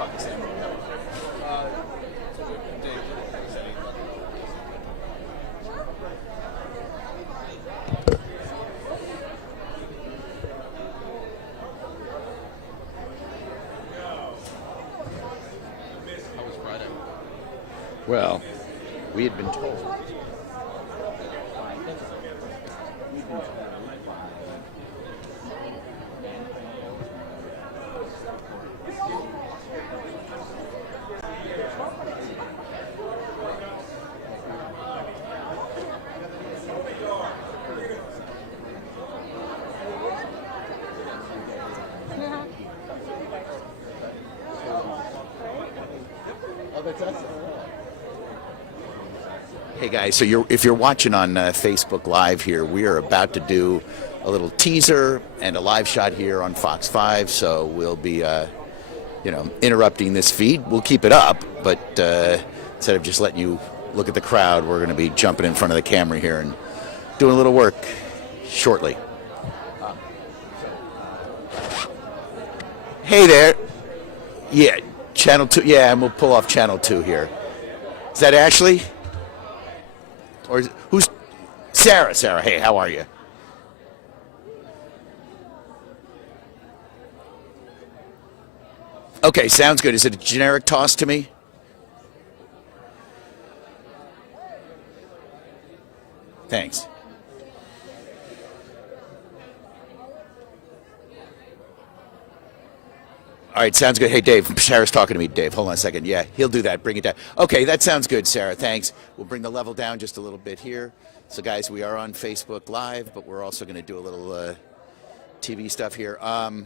talk to Sam. How was Friday? Well, we had been told. Hey guys, so if you're watching on Facebook Live here, we are about to do a little teaser and a live shot here on Fox 5. So we'll be, interrupting this feed. We'll keep it up, but instead of just letting you look at the crowd, we're going to be jumping in front of the camera here and doing a little work shortly. Hey there. Yeah, Channel 2. Yeah, and we'll pull off Channel 2 here. Is that Ashley? Or who's Sarah? Sarah, hey, how are you? Okay, sounds good. Is it a generic toss to me? Thanks. All right, sounds good. Hey, Dave, Sarah's talking to me. Dave, hold on a second. Yeah, he'll do that. Bring it down. Okay, that sounds good, Sarah. Thanks. We'll bring the level down just a little bit here. So, guys, we are on Facebook Live, but we're also going to do a little TV stuff here. All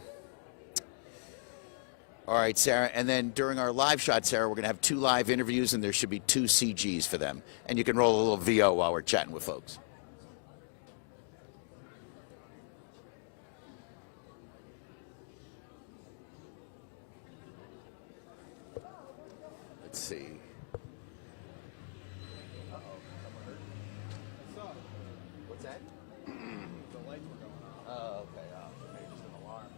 right, Sarah. And then during our live shot, Sarah, we're going to have 2 live interviews, and there should be 2 CGs for them. And you can roll a little VO while we're chatting with folks. Let's see. What's that? The lights were going on. Oh, okay. Maybe just an alarm.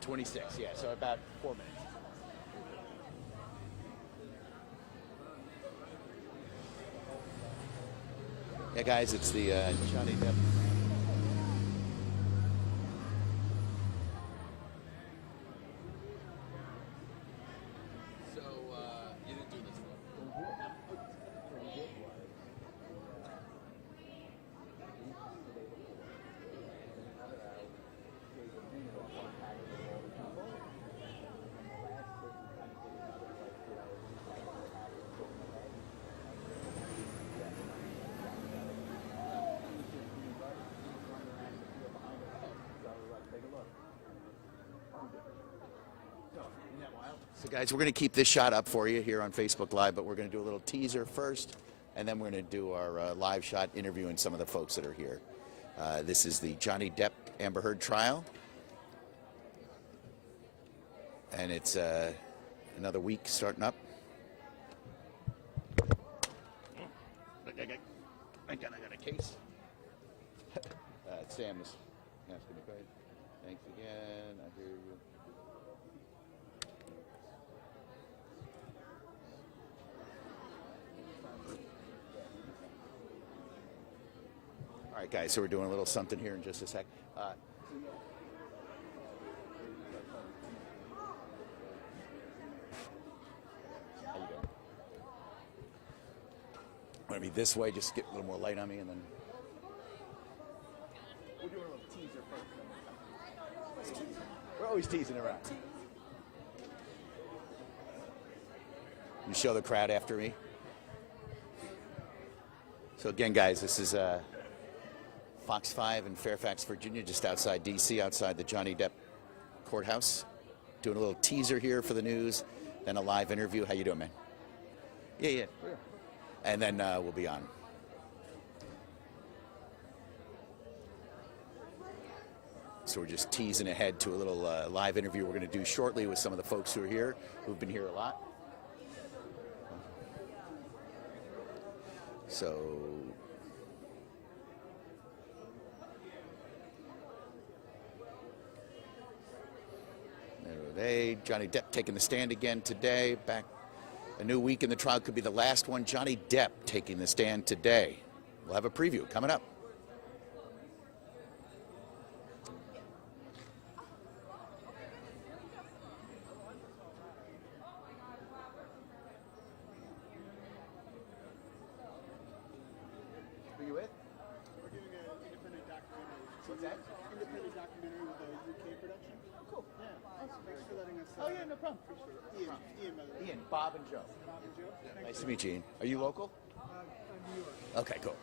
26, yeah, so about 4 minutes. Yeah, guys, it's the Johnny Depp. So guys, we're going to keep this shot up for you here on Facebook Live, but we're going to do a little teaser first, and then we're going to do our live shot interviewing some of the folks that are here. This is the Johnny Depp Amber Heard trial, and it's another week starting up. I got a case. Sam is asking me, go ahead. Thanks again. I hear you. All right, guys, so we're doing a little something here in just a sec. How you doing? Want to be this way, just get a little more light on me, and then... We're doing a little teaser first. We're always teasing around. You show the crowd after me. So again, guys, this is... Fox 5 in Fairfax, Virginia, just outside D.C., outside the Johnny Depp courthouse. Doing a little teaser here for the news, then a live interview. How you doing, man? Yeah. And then we'll be on. So we're just teasing ahead to a little live interview we're going to do shortly with some of the folks who are here, who've been here a lot. So... today. Johnny Depp taking the stand again today. Back a new week in the trial, could be the last one. Johnny Depp taking the stand today. We'll have a preview coming up. Who are you with? We're doing an independent documentary. What's that? Independent documentary with a UK production. Oh, cool. Yeah. Thanks for letting us. Oh, yeah, no problem. Appreciate it. Ian, by the way. Ian, Bob, and Joe. Bob and Joe. Thanks. Nice to meet you, Ian. Are you local? I'm New York. Okay, cool.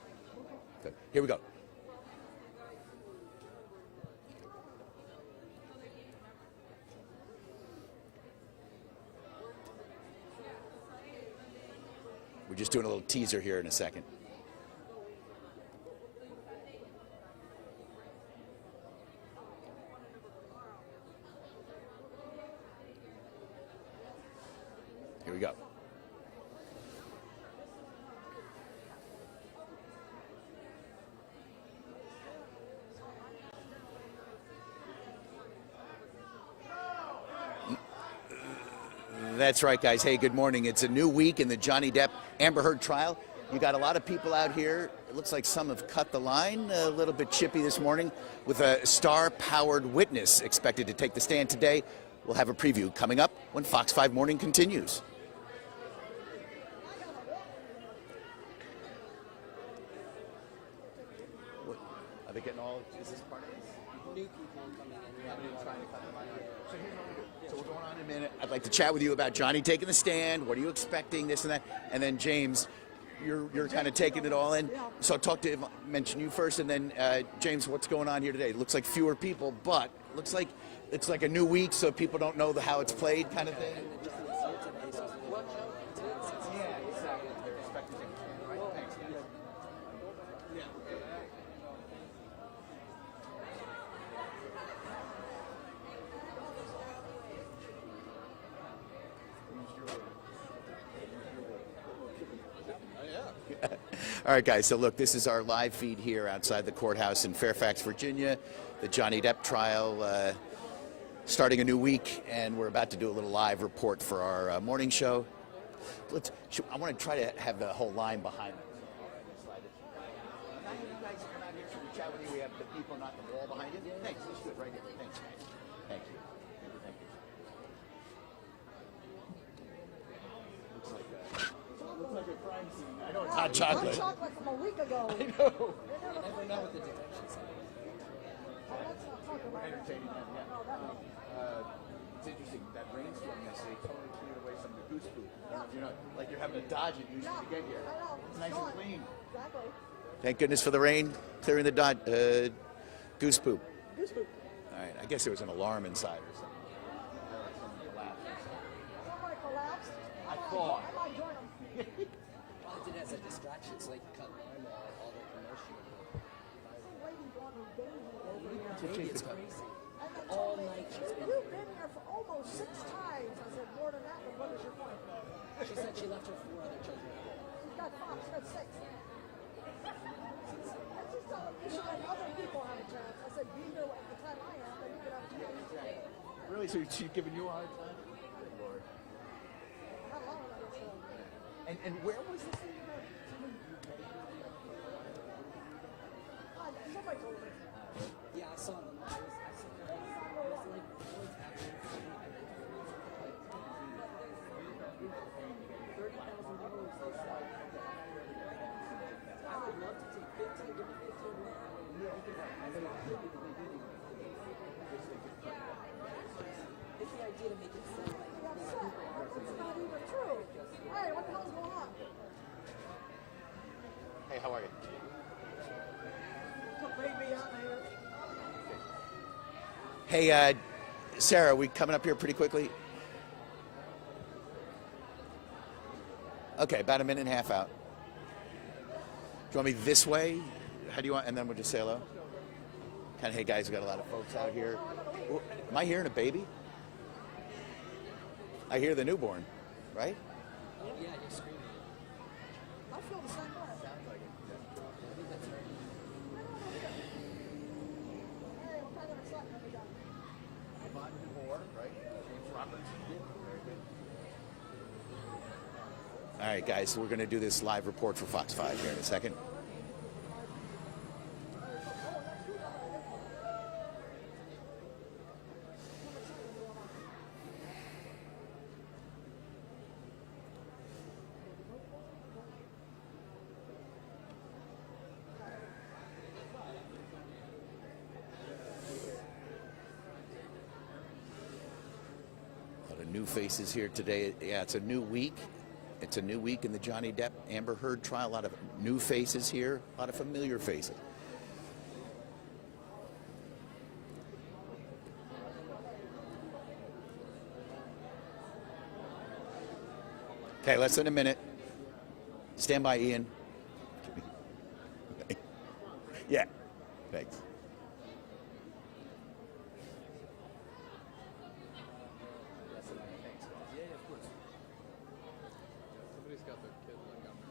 Good. Here we go. We're just doing a little teaser here in a second. Here we go. That's right, guys. Hey, good morning. It's a new week in the Johnny Depp Amber Heard trial. You got a lot of people out here. It looks like some have cut the line, a little bit chippy this morning, with a star-powered witness expected to take the stand today. We'll have a preview coming up when Fox 5 Morning continues. What, are they getting all? Is this part of this? New people coming in. Trying to cut the line. So here's what we do. So we're going on in a minute. I'd like to chat with you about Johnny taking the stand. What are you expecting? This and that. And then James, you're kind of taking it all in. So talk to mention you first, and then James, what's going on here today? It looks like fewer people, but it looks like it's like a new week, so people don't know how it's played, kind of thing. Yeah, exactly. They're expecting to stand, right? Thanks, guys. All right, guys, so look, this is our live feed here outside the courthouse in Fairfax, Virginia. The Johnny Depp trial starting a new week, and we're about to do a little live report for our morning show. I want to try to have the whole line behind us. Now you guys come out here, so we chat with you. We have the people, not the wall behind you. Thanks, that's good, right here. Thanks, guys. Thank you. Thank you. Looks like a crime scene. I know it's hot chocolate. Hot chocolate from a week ago. I know. You never know what the detectives are. Oh, let's not talk about Entertaining them, yeah. No, that one. It's interesting, that rainstorm yesterday totally cleared away some of the goose poop. Yeah. You know, like you're having to dodge it usually to get here. I know. It's nice and clean. Exactly. Thank goodness for the rain, clearing the goose poop. Goose poop. All right, I guess there was an alarm inside or something. Something collapsed or something. Somebody collapsed. I thought. I might join them. Well, I did it as a distraction, so they can cut line all the promotion. Some lady brought me baby over here. Maybe it's crazy. And they All told me, night she's been you've been here for almost 6 times. I said, more than that, but what is your point? She said she left her 4 other children. She's got 5, she's got 6. And she's telling me she let other people have a chance. I said, be here at the time I am, and you can have a chance. Really? So she's giving you a hard time? Good Lord. How long of that is still? And where was this? Somebody told me. Yeah, I saw them. I saw them. It was like, what's happening? $30,000 they said. I would love to take 15 to 15 more. It's the idea to make it sound like That's it. It's not even true. Hey, what the hell's going on? Hey, how are you? Took baby out of here. Hey, Sarah, we coming up here pretty quickly? Okay, about a minute and a half out. Do you want me this way? How do you want? And then we'll just say hello. Kind of, hey guys, we got a lot of folks out here. Ooh, am I hearing a baby? I hear the newborn, right? yeah, you're screaming. I feel the same way. Sounds like it. I think that's right. Hey, what kind of excitement we got? Right? All right, guys, we're going to do this live report for Fox 5 here in a second. A lot of new faces here today. Yeah, it's a new week. It's a new week in the Johnny Depp Amber Heard trial. A lot of new faces here, a lot of familiar faces. Okay, less than a minute. Stand by, Ian. Yeah, thanks. Somebody's got their kid like on their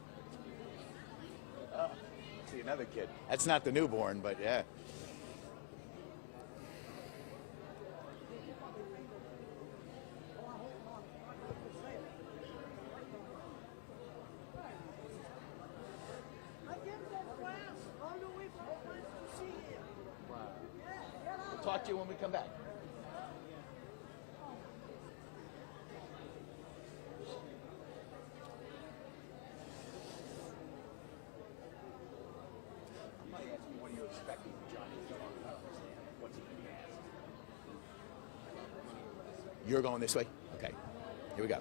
See another kid. That's not the newborn, but yeah. We'll talk to you when we come back. I might ask you, what are you expecting Johnny to talk about? What's he going to be asked? You're going this way? Okay. Here we go.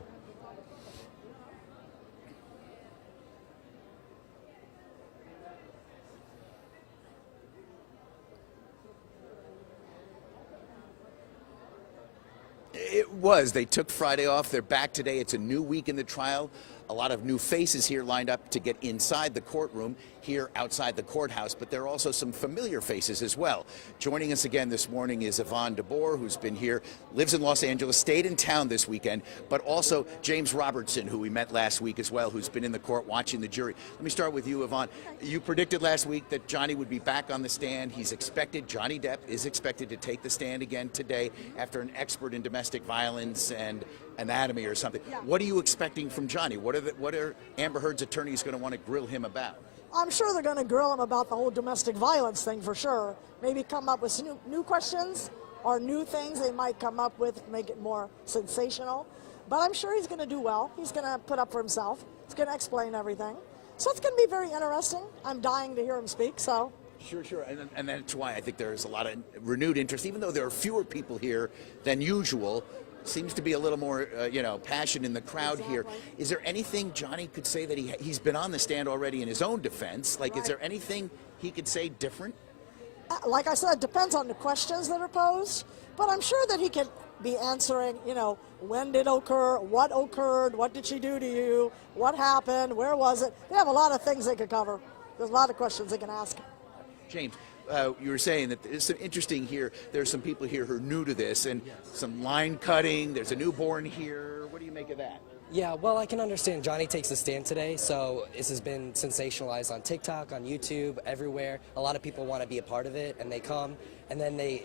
It was. They took Friday off. They're back today. It's a new week in the trial. A lot of new faces here lined up to get inside the courtroom, here outside the courthouse, but there are also some familiar faces as well. Joining us again this morning is Yvonne DeBoer, who's been here, lives in Los Angeles, stayed in town this weekend, but also James Robertson, who we met last week as well, who's been in the court watching the jury. Let me start with you, Yvonne. You predicted last week that Johnny would be back on the stand. Johnny Depp is expected to take the stand again today after an expert in domestic violence and anatomy or something. Yeah. What are you expecting from Johnny? What are Amber Heard's attorneys going to want to grill him about? I'm sure they're going to grill him about the whole domestic violence thing for sure. Maybe come up with new questions or new things they might come up with to make it more sensational. But I'm sure he's going to do well. He's going to put up for himself. He's going to explain everything. So it's going to be very interesting. I'm dying to hear him speak, so. Sure. And that's why I think there's a lot of renewed interest, even though there are fewer people here than usual. Seems to be a little more, passion in the crowd here. Is there anything Johnny could say that he's been on the stand already in his own defense? Like, is there anything he could say different? Like I said, it depends on the questions that are posed. But I'm sure that he could be answering, when did it occur, what occurred, what did she do to you, what happened, where was it? They have a lot of things they could cover. There's a lot of questions they can ask. James, you were saying that it's interesting here. There's some people here who are new to this, and some line cutting. There's a newborn here. What do you make of that? Yeah, well, I can understand Johnny takes the stand today, so this has been sensationalized on TikTok, on YouTube, everywhere. A lot of people want to be a part of it, and they come, and then they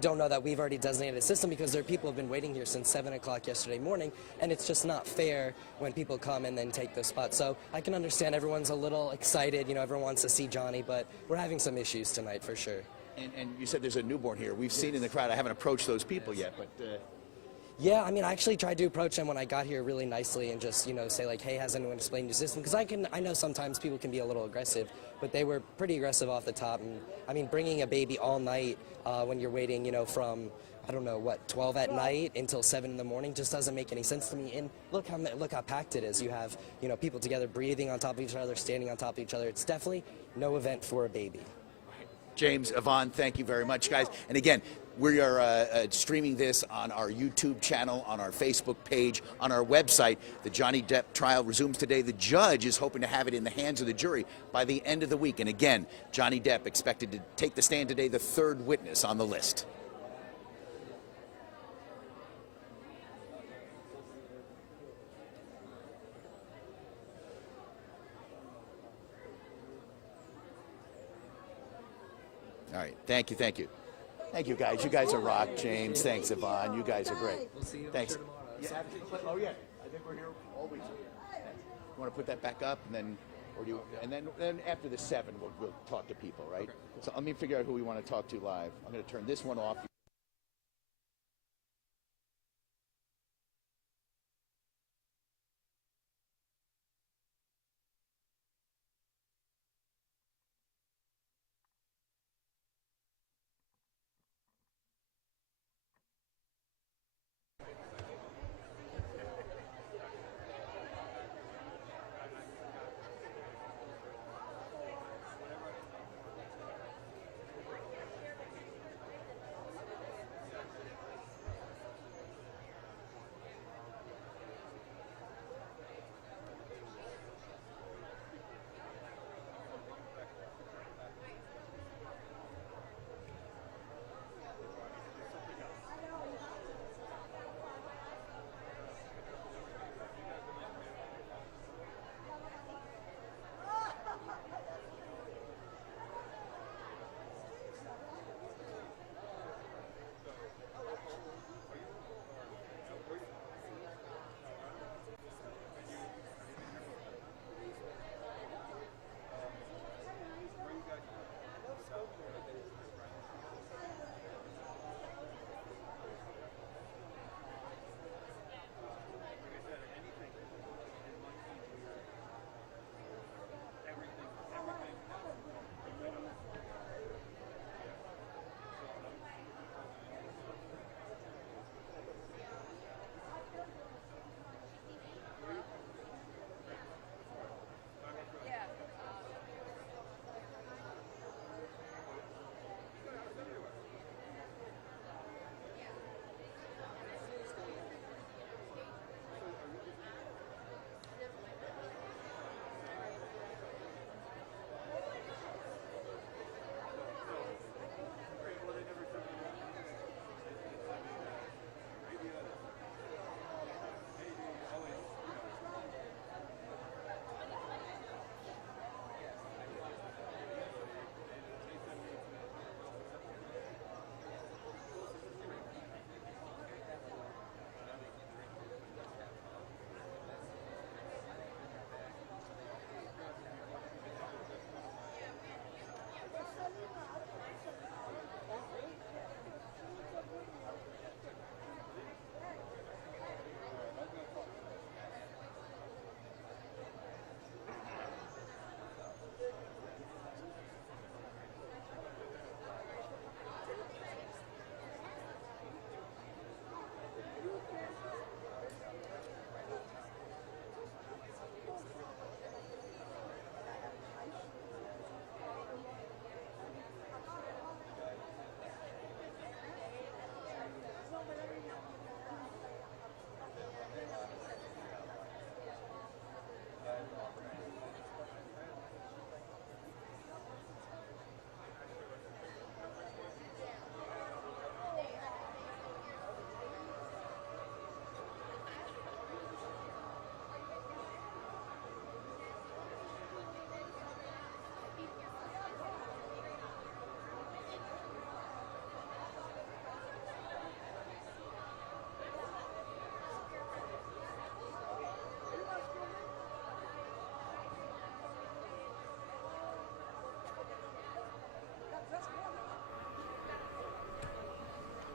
don't know that we've already designated a system because there are people who have been waiting here since 7 o'clock yesterday morning, and it's just not fair when people come and then take those spots. So I can understand everyone's a little excited, everyone wants to see Johnny, but we're having some issues tonight for sure. And you said there's a newborn here. We've seen in the crowd. I haven't approached those people yet, but... Yeah, I actually tried to approach them when I got here really nicely and just, say like, hey, has anyone explained your system? Because I know sometimes people can be a little aggressive, but they were pretty aggressive off the top. And bringing a baby all night when you're waiting, from, 12 at night until 7 in the morning just doesn't make any sense to me. And look how packed it is. You have, people together breathing on top of each other, standing on top of each other. It's definitely no event for a baby. James, Yvonne, thank you very much, guys. And again, we are streaming this on our YouTube channel, on our Facebook page, on our website. The Johnny Depp trial resumes today. The judge is hoping to have it in the hands of the jury by the end of the week. And again, Johnny Depp expected to take the stand today, the third witness on the list. All right, thank you. Thank you, guys. You guys are rock. James, thanks, Yvonne. You guys are great. We'll see you Thanks. tomorrow. Yeah, I think we're here all week. Thanks. want to put that back up, and then, or do you, and then after the 7, we'll talk to people, right? Okay. So let me figure out who we want to talk to live. I'm going to turn this one off.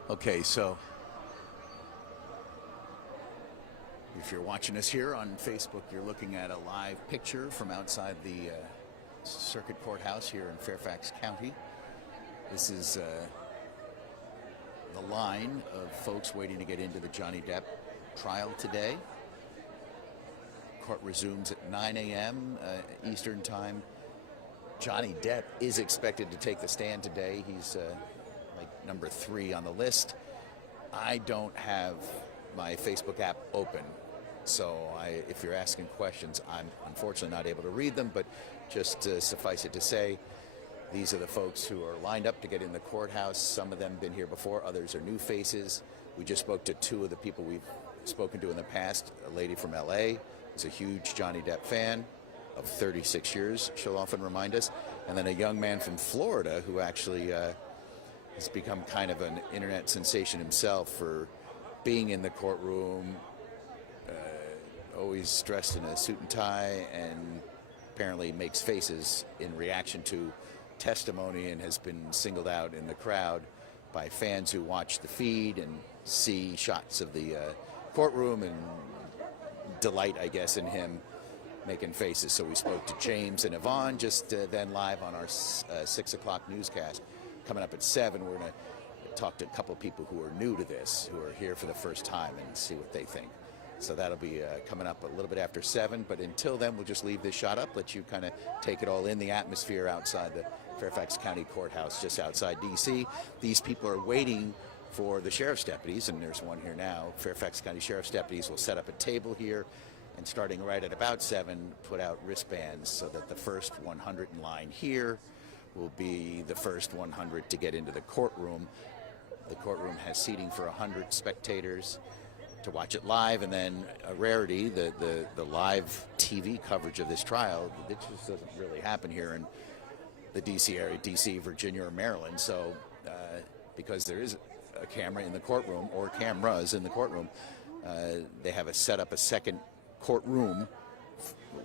Okay, so if you're watching us here on Facebook, you're looking at a live picture from outside the Circuit Courthouse here in Fairfax County. This is the line of folks waiting to get into the Johnny Depp trial today. Court resumes at 9 a.m. Eastern Time. Johnny Depp is expected to take the stand today. He's like number 3 on the list. I don't have my Facebook app open, so if you're asking questions, I'm unfortunately not able to read them, but just suffice it to say, these are the folks who are lined up to get in the courthouse. Some of them have been here before, others are new faces. We just spoke to 2 of the people we've spoken to in the past. A lady from LA is a huge Johnny Depp fan of 36 years, she'll often remind us. And then a young man from Florida who actually has become kind of an internet sensation himself for being in the courtroom, always dressed in a suit and tie, and apparently makes faces in reaction to testimony, and has been singled out in the crowd by fans who watch the feed and see shots of the courtroom and delight, I guess, in him making faces. So we spoke to James and Yvonne just then live on our 6 o'clock newscast. Coming up at 7, we're going to talk to a couple of people who are new to this, who are here for the first time, and see what they think. So that'll be coming up a little bit after 7. But until then, we'll just leave this shot up, let you kind of take it all in, the atmosphere outside the Fairfax County Courthouse, just outside D.C. These people are waiting for the sheriff's deputies, and there's one here now. Fairfax County Sheriff's deputies will set up a table here, and starting right at about 7, put out wristbands so that the first 100 in line here will be the first 100 to get into the courtroom. The courtroom has seating for 100 spectators to watch it live, and then a rarity, the live TV coverage of this trial. It just doesn't really happen here in the D.C. area, D.C., Virginia, or Maryland. So because there is a camera in the courtroom, or cameras in the courtroom, they have set up a second courtroom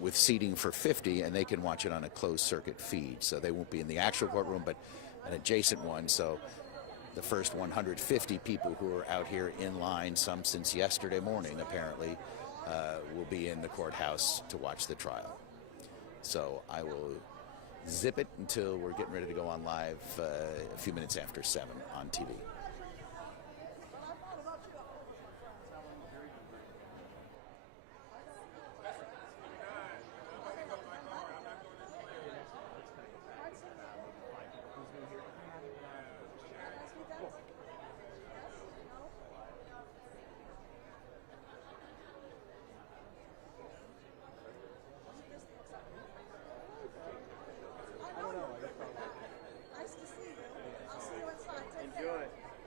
with seating for 50, and they can watch it on a closed circuit feed. So they won't be in the actual courtroom, but an adjacent one. So the first 150 people who are out here in line, some since yesterday morning apparently, will be in the courthouse to watch the trial. So I will zip it until we're getting ready to go on live a few minutes after 7 on TV. Nice to see you. I'll see you inside. Take care. Enjoy.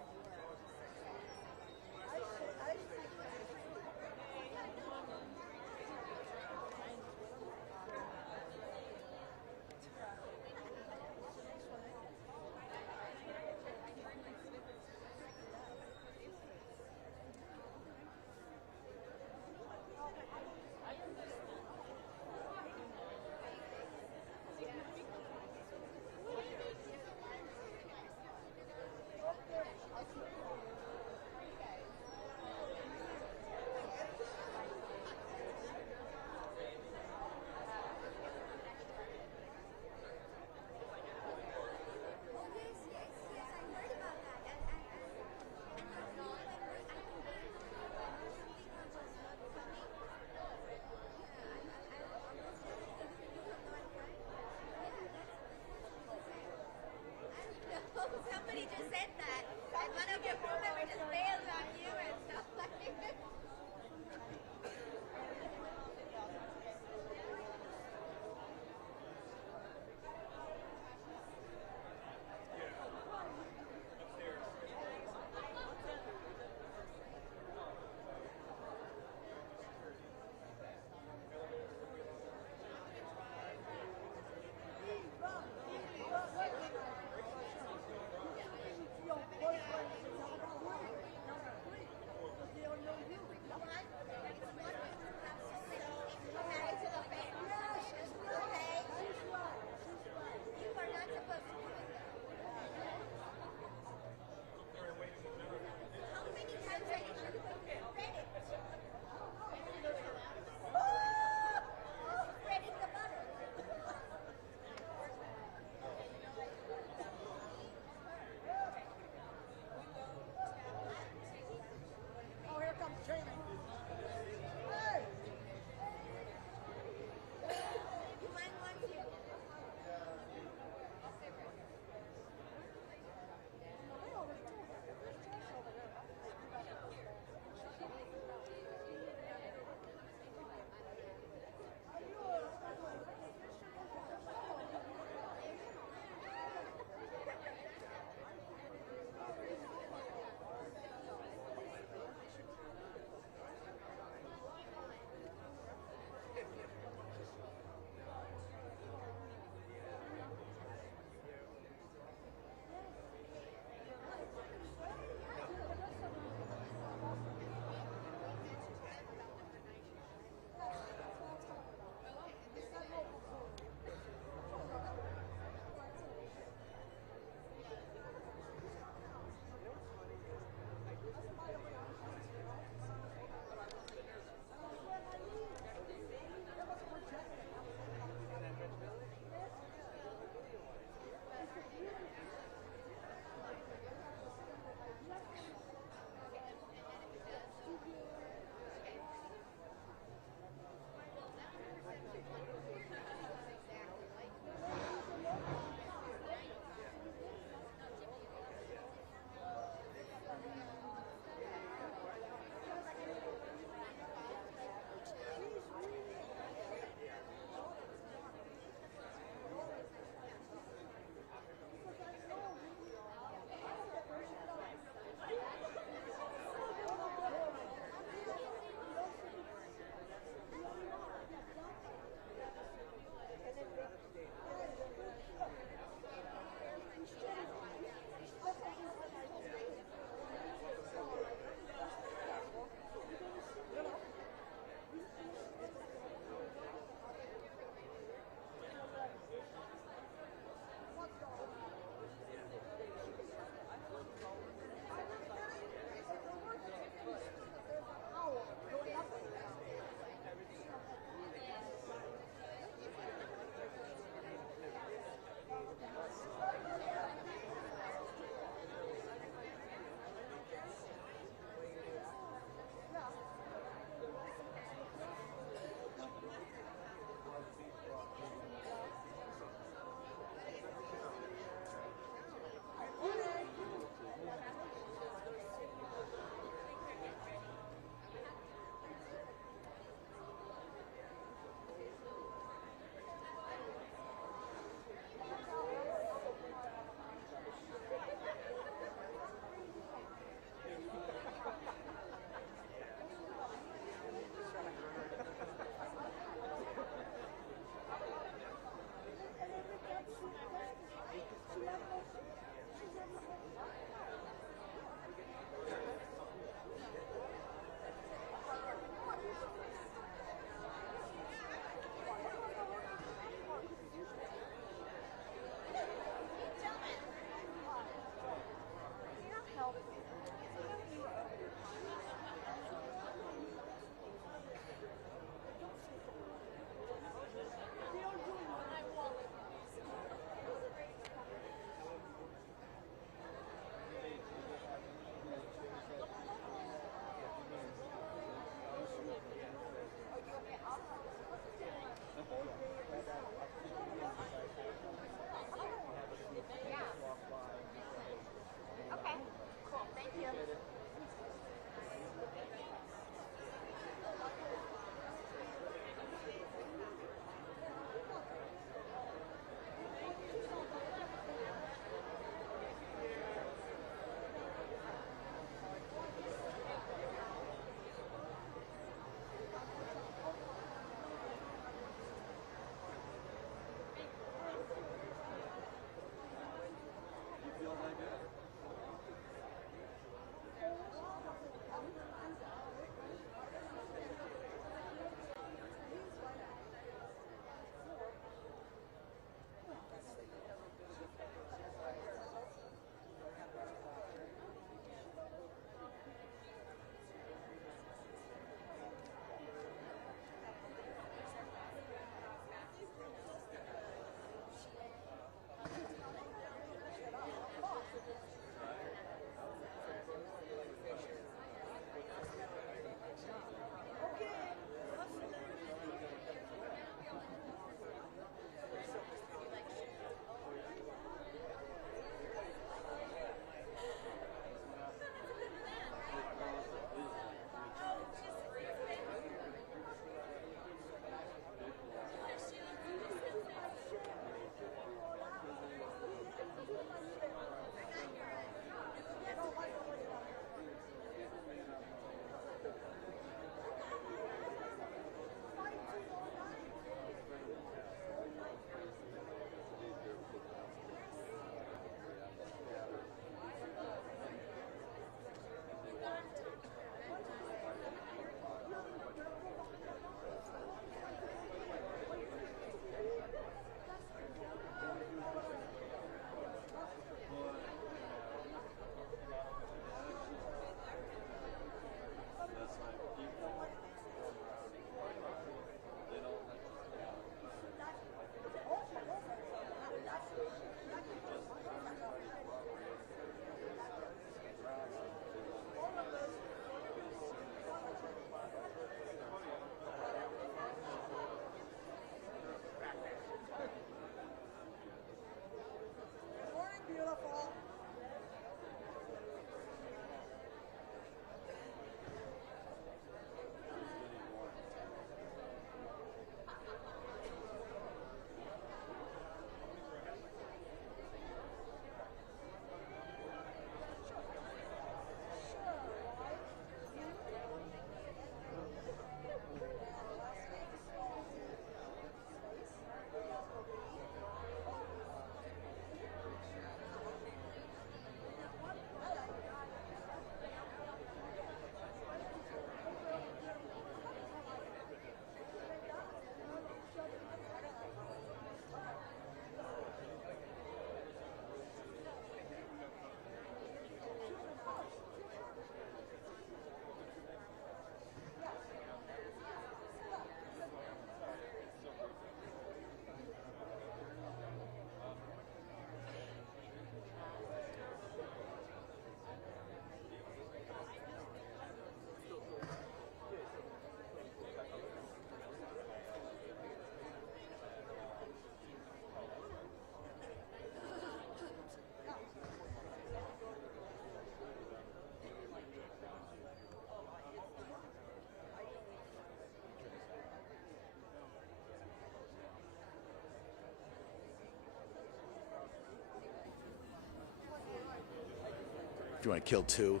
you want to kill two,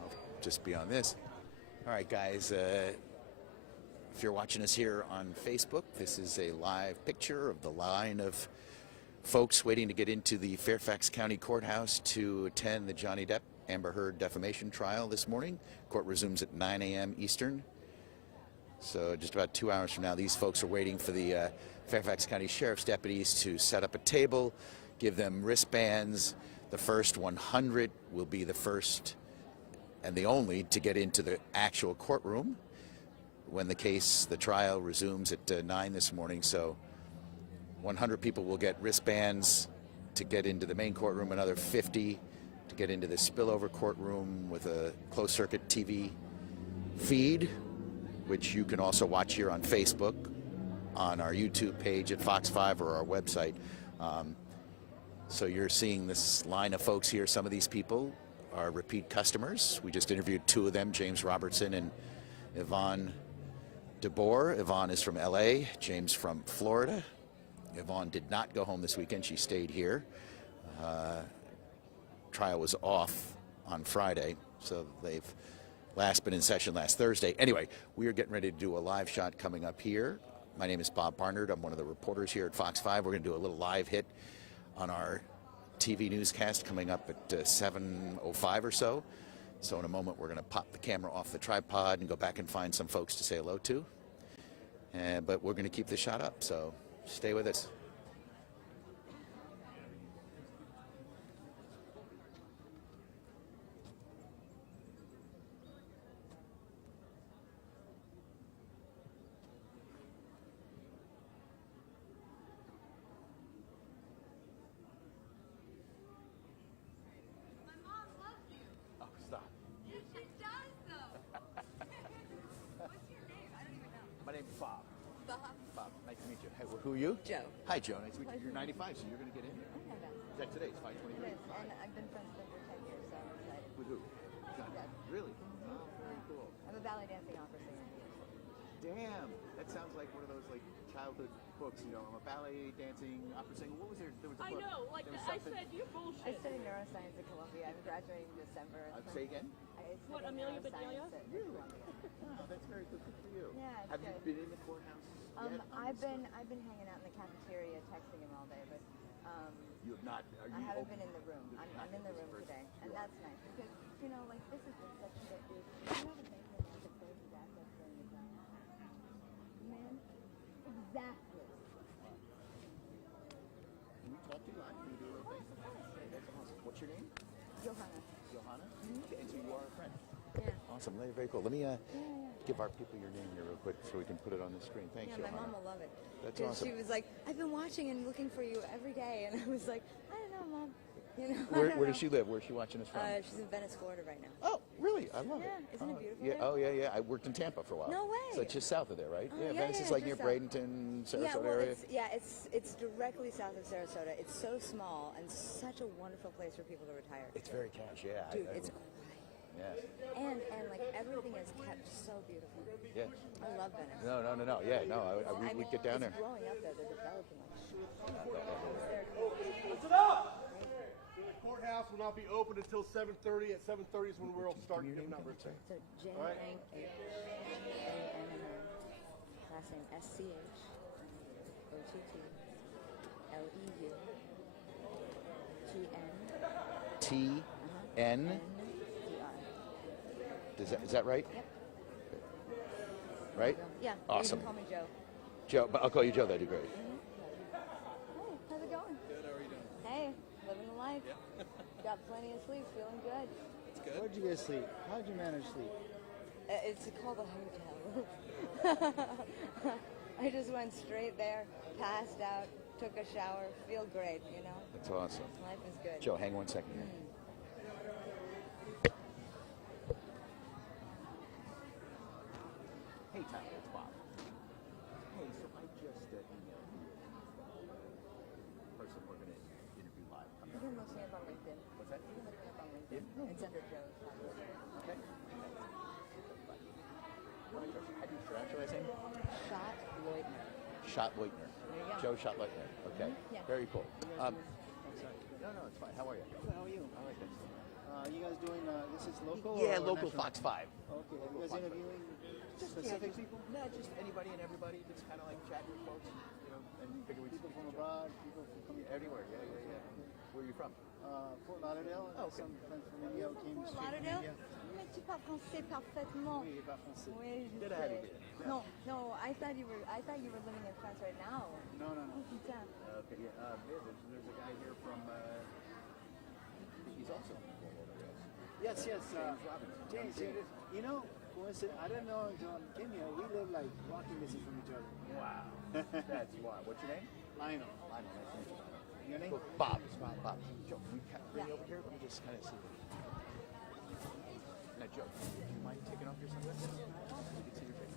I'll just be on this. All right, guys. If you're watching us here on Facebook, this is a live picture of the line of folks waiting to get into the Fairfax County courthouse to attend the Johnny Depp Amber Heard defamation trial this morning. Court resumes at 9 a.m. Eastern. So just about 2 hours from now, these folks are waiting for the Fairfax County Sheriff's deputies to set up a table, give them wristbands. The first 100 will be the first and the only to get into the actual courtroom when the trial resumes at 9 this morning. So 100 people will get wristbands to get into the main courtroom, another 50 to get into the spillover courtroom with a closed-circuit TV feed, which you can also watch here on Facebook, on our YouTube page at Fox 5 or our website. So you're seeing this line of folks here. Some of these people are repeat customers. We just interviewed two of them, James Robertson and Yvonne DeBoer. Yvonne is from LA, James from Florida. Yvonne did not go home this weekend. She stayed here. Trial was off on Friday, so they've last been in session last Thursday. Anyway, we are getting ready to do a live shot coming up here. My name is Bob Barnard. I'm one of the reporters here at Fox 5. We're going to do a little live hit on our TV newscast coming up at 7:05 or so. So in a moment, we're going to pop the camera off the tripod and go back and find some folks to say hello to. But we're going to keep this shot up, so stay with us. Who are you? Joe. Hi, Joe. Nice to meet you. You're 95, so you're going to get in? Okay. Is that today? It's 5:23. It is, and I've been friends with them for 10 years, so I'm excited. With who? Johnny Depp. Really? Oh, very cool. I'm a ballet dancing opera singer. Damn. That sounds like one of those like childhood books, you know. I'm a ballet dancing opera singer. What was there? There was a book. I know, like I said, you're I bullshit. study neuroscience at Columbia. I'm graduating in December. Say again? I study What, Amelia Bedelia? neuroscience at Really? Columbia. Oh, that's very good for you. Yeah, it's Have good. you been in the courthouse yet? I've been hanging out in the cafeteria texting him all day, but You have not. Are you I haven't open? been in the room. You've I'm not in the been room this today, person. and You that's nice because like this has been such a good week. You know the thing that you could close his assets during the time. Man, exactly. Can we talk to you live? Can we do a little thing? That's awesome. What's your name? Johanna. Johanna? Okay, and so you are a friend. Yeah. Awesome. Very cool. Let me give our people your name here real quick so we can put it on the screen. Thanks, Yeah, my Johanna. mom will love it. That's Because awesome. she was like, I've been watching and looking for you every day, and I was like, I don't know, Mom. You know, Where does she live? Where's she watching us from? She's in Venice, Florida right now. Oh, really? I love it. Yeah, isn't it beautiful Yeah. there? Oh, yeah. I worked in Tampa for a while. No way. So it's just south of there, right? Oh, yeah. yeah, Venice is yeah, like near just south. Bradenton, Sarasota Yeah, area. it's directly south of Sarasota. It's so small and such a wonderful place for people to retire. It's very cash. Yeah. Dude, it's great. Yeah. And like everything is kept so beautiful. Yeah. I love Venice. No. Yeah. No. We'd get down there. Growing up there, they're developing like shit. Listen up! The courthouse will not be open until 7:30. At 7:30 is when we'll start giving out written. So J-O-H-A-N-N-O. Last name S-C-H-O-T-T-L-E-U-G-N. T-N. Is that right? Yep. Right? Yeah. Awesome. You can call me Joe. Joe, but I'll call you Joe. That'd be great. Hey, how's it going? Good, how are you doing? Hey, living the life. Got plenty of sleep, feeling good. It's good. Where'd you get sleep? How'd you manage sleep? It's called a hotel. I just went straight there, passed out, took a shower, feel great, you know? That's awesome. Life is good. Joe, hang 1 second here. Hey, Tom, it's Bob. Hey, so I just emailed you the person we're going to interview live. You can look me up on LinkedIn. What's that? You can look me up on LinkedIn. Yeah. It's under Joe's. Okay. How do you pronounce your last name? Shot Leutner. Schott Leutner. There you go. Joe Schott Leutner. Okay. Yeah. Very cool. No, it's fine. How are you? How are you? All right, thanks. You guys doing, this is local? Yeah, or local national? Fox 5. Okay, are you guys interviewing specific people? No, just anybody and everybody. Just kind of like chatting with folks, and figure we'd People from abroad, people from coming everywhere. Yeah. Where are you from? Fort Lauderdale, Oh, okay. some friends from India who came Fort straight from Lauderdale? India. Mais tu parles français parfaitement. Oui, il parle français. Oui, je Good idea. sais. No, I thought you were living in France right now. No. Oh, putain. Okay, yeah. There's a guy here from. He's also from Fort Lauderdale. Yes. James Robinson. James, you know, coincidence, I didn't know until I came here. We live like walking distance from each other. Wow. That's wild. What's your name? Lionel. Nice to meet you. Your name? Cool. Bob. Joe, can we bring you over here? Let me just kind of see. Now, Joe, do you mind taking off your sunglasses? We can see your face.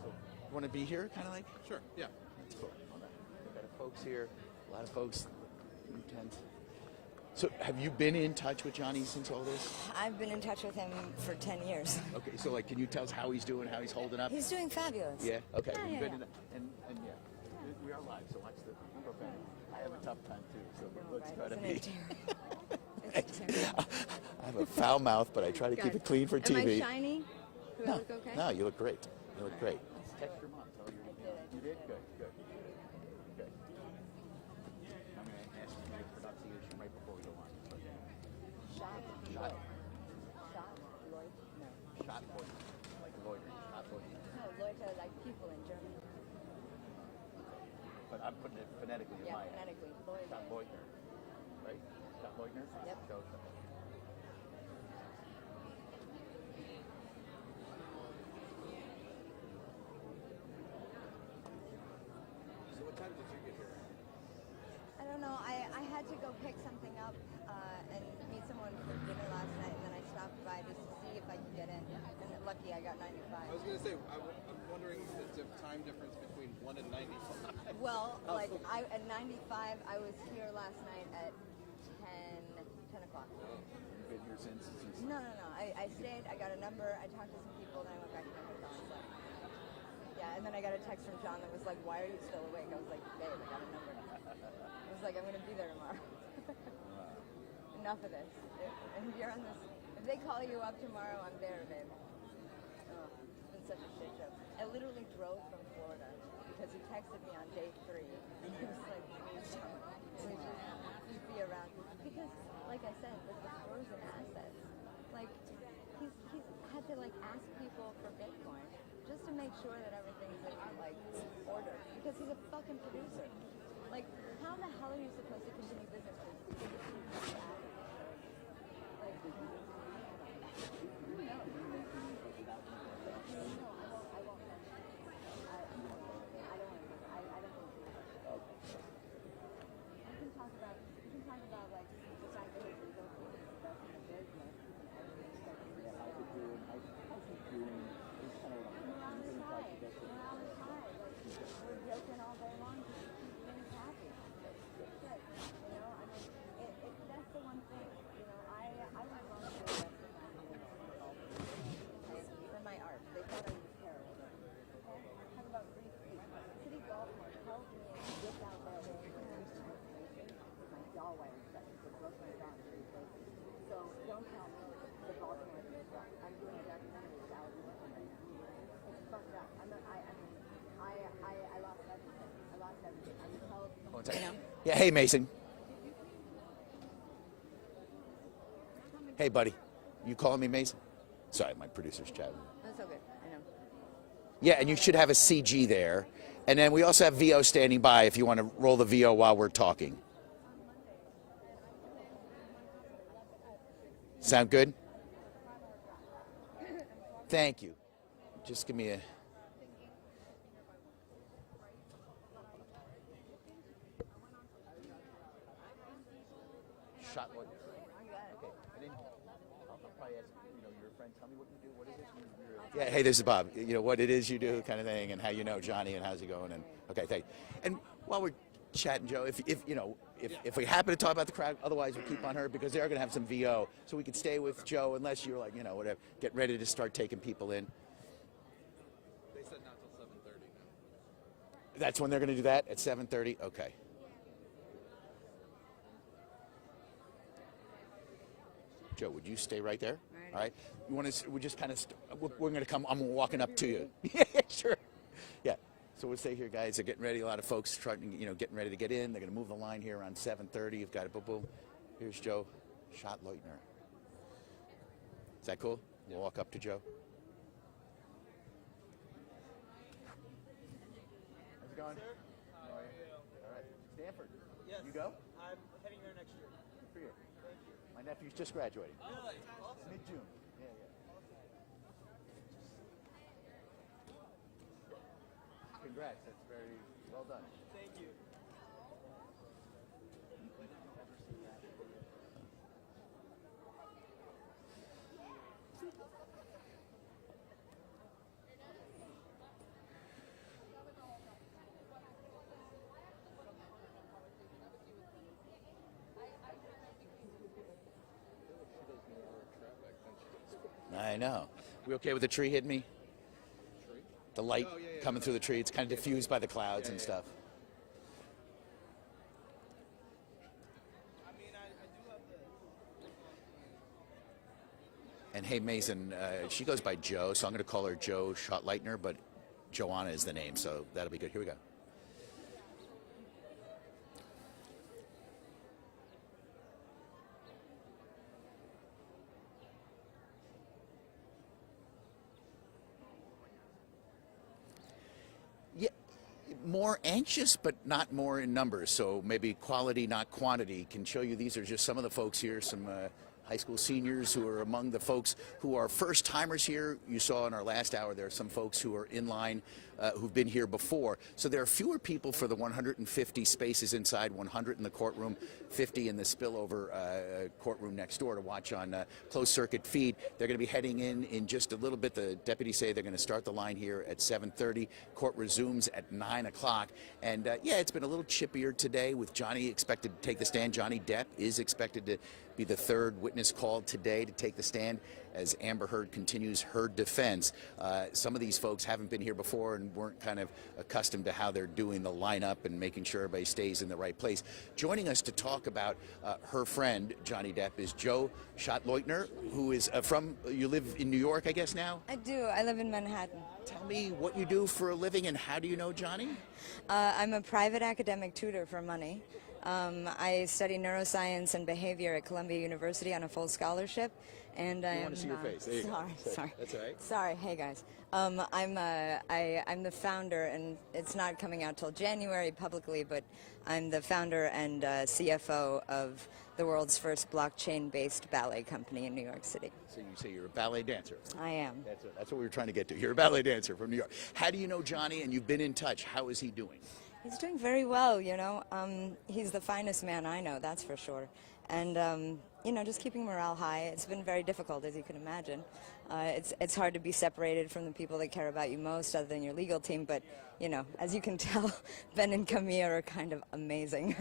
So, you want to be here, kind of like? Sure, yeah. That's cool. Hold on. We've got folks here. A lot of folks in tents. So, have you been in touch with Johnny since all this? I've been in touch with him for 10 years. Okay, so like, can you tell us how he's doing, how he's holding up? He's doing fabulous. Yeah. Okay. Yeah, You've yeah, been yeah. in the- and yeah, we are live. So watch the profanity. I have a tough time too. So let's try to Isn't be. it terrible? It's terrible. I have a foul mouth, but I try to keep it clean for TV. Am I shiny? Do I No, look okay? no, you look great. You look great. Text your mom. Tell her you did. Good. Good. I'm going to ask you the pronunciation right before we go on. Shot. Shot. Shot. Lloyd. No. Shot loiter. Like loitering. Shot loitering. No, Leute like people in German. But I'm putting it phonetically in Yeah, my head. phonetically. Lloyd. Shot loiter. Right? Shot loiter? Yep. Go. So what time did you get here? I don't know. I had to go pick something up and meet someone for dinner last night, and then I stopped by just to see if I could get in. And lucky I got 95. I was going to say, I'm wondering if it's a time difference between 1 and 95. Well, like at 95, I was here last night at 10 o'clock. You've been here since. No. I stayed. I got a number. I talked to some people, then I went back to my hotel and slept. Yeah, and then I got a text from John that was like, "Why are you still awake?" I was like, "Babe, I got a number." I was like, "I'm gonna be there tomorrow." Enough of this. If you're on this, if they call you up tomorrow, I'm there, babe. Oh, it's been such a shit show. I literally drove from Florida because he texted me on day 3, and he was like, "Please be around," because, like I said, with the frozen assets, like he's had to like ask people for Bitcoin just to make sure that everything's in like order because he's a fucking producer. Like, how the hell are you supposed to continue business with? Like, who knows? Yeah, hey Mason. Hey buddy, you calling me Mason? Sorry, my producer's chatting. That's so good. I know. Yeah, and you should have a CG there. And then we also have VO standing by if you want to roll the VO while we're talking. Sound good? Thank you. Just give me a... Shot one. Okay. And then I'll probably ask, your friend, tell me what you do. What is it? Yeah, hey, this is Bob. What it is you do kind of thing and how you know Johnny and how's he going. And okay, thank you. And while we're chatting, Joe, if we happen to talk about the crowd, otherwise we'll keep on her because they are going to have some VO. So we could stay with Joe unless you're like, whatever, get ready to start taking people in. They said not till 7:30 now. That's when they're going to do that, at 7:30? Okay. Joe, would you stay right there? Right. All right. You want to? We just kind of. We're going to come. I'm walking up to you. Yeah, sure. Yeah. So we'll stay here, guys. They're getting ready. A lot of folks trying, getting ready to get in. They're going to move the line here around 7:30. You've got it. Boom, boom. Here's Joe Schott-Leutner. Is that cool? We'll walk up to Joe. How's it going? Sir? How are you? All right. Stanford. Yes. You go? I'm heading there next year. Good for you. Thank you. My nephew's just graduating. Really? Awesome. Mid-June. Yeah, yeah. Congrats. That's very well done. Thank you. I know. We okay with the tree hitting me? The light coming through the tree. It's kind of diffused by the clouds and stuff. And hey, Mason, she goes by Joe, so I'm going to call her Joe Schott-Leutner, but Joanna is the name, so that'll be good. Here we go. Yeah, more anxious, but not more in numbers. So maybe quality, not quantity, can show you these are just some of the folks here, some high school seniors who are among the folks who are first timers here. You saw in our last hour there are some folks who are in line who've been here before. So there are fewer people for the 150 spaces inside, 100 in the courtroom, 50 in the spillover courtroom next door to watch on closed circuit feed. They're going to be heading in just a little bit. The deputies say they're going to start the line here at 7:30. Court resumes at 9 o'clock. And yeah, it's been a little chippier today with Johnny expected to take the stand. Johnny Depp is expected to be the third witness called today to take the stand as Amber Heard continues her defense. Some of these folks haven't been here before and weren't kind of accustomed to how they're doing the lineup and making sure everybody stays in the right place. Joining us to talk about her friend, Johnny Depp, is Joe Schott-Leutner, who is you live in New York, I guess now? I do. I live in Manhattan. Tell me what you do for a living and how do you know Johnny? I'm a private academic tutor for money. I study neuroscience and behavior at Columbia University on a full scholarship, and I want to see your face. There you go. Sorry. That's all right. Sorry. Hey guys. I'm the founder, and it's not coming out till January publicly, but I'm the founder and CFO of the world's first blockchain-based ballet company in New York City. So you say you're a ballet dancer. I am. That's what we were trying to get to. You're a ballet dancer from New York. How do you know Johnny, and you've been in touch? How is he doing? He's doing very well, you know. He's the finest man I know, that's for sure. And, you know, just keeping morale high. It's been very difficult, as you can imagine. It's hard to be separated from the people that care about you most other than your legal team, but, you know, as you can tell, Ben and Camille are kind of amazing.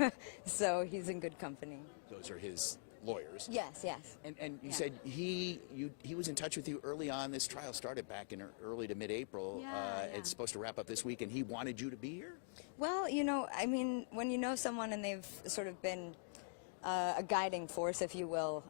So he's in good company. Those are his lawyers. Yes, yes. And you said he was in touch with you early on. This trial started back in early to mid-April. Yeah. It's supposed to wrap up this week, and he wanted you to be here? Well, you know, I mean, when you know someone and they've sort of been a guiding force, if you will,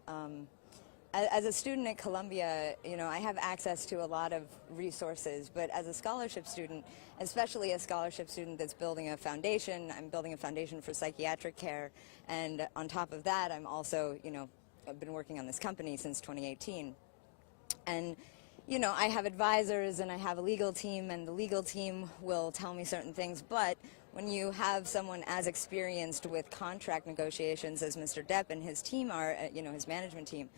as a student at Columbia, you know, I have access to a lot of resources, but as a scholarship student, especially a scholarship student that's building a foundation, I'm building a foundation for psychiatric care, and on top of that, I'm also, you know, I've been working on this company since 2018. And you know, I have advisors and I have a legal team, and the legal team will tell me certain things, but when you have someone as experienced with contract negotiations as Mr. Depp and his team are, you know, his management team,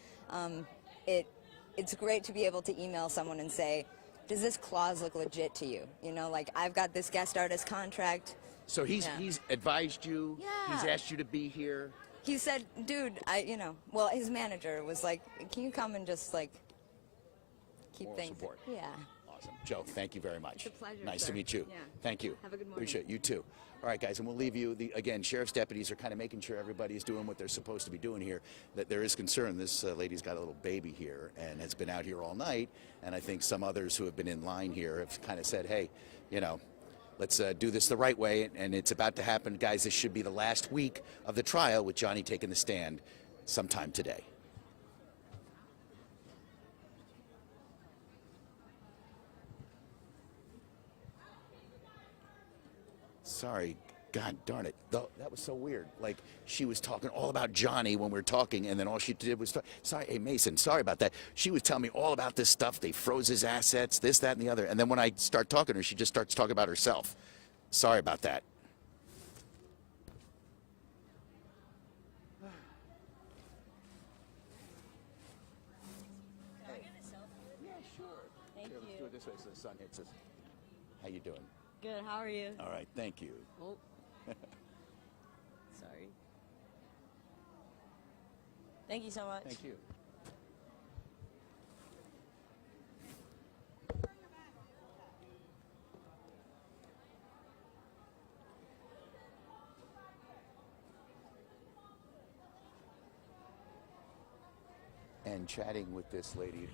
it's great to be able to email someone and say, does this clause look legit to you? You know, like, I've got this guest artist contract. So he's advised you, Yeah. he's asked you to be here. He said, dude, well, his manager was like, can you come and just, like, keep Moral things. support. Yeah. Awesome. Joe, thank you very much. It's a pleasure, Nice sir. to meet you. Yeah. Thank you. Have a good morning. Appreciate it. You too. All right, guys, and we'll leave you. Again, sheriff's deputies are kind of making sure everybody's doing what they're supposed to be doing here. That there is concern. This lady's got a little baby here and has been out here all night. And I think some others who have been in line here have kind of said, hey, you know, let's do this the right way. And it's about to happen. Guys, this should be the last week of the trial with Johnny taking the stand sometime today. Sorry. God darn it. That was so weird. Like, she was talking all about Johnny when we were talking, and then all she did was, sorry, hey, Mason, sorry about that. She was telling me all about this stuff. They froze his assets, this, that, and the other. And then when I start talking to her, she just starts talking about herself. Sorry about that. Yeah, sure. Thank Here, let's do it this way so the sun hits us. How you doing? Good. How are you? All right, thank you. Oh. Sorry. Thank you so much. Thank you. And chatting with this lady.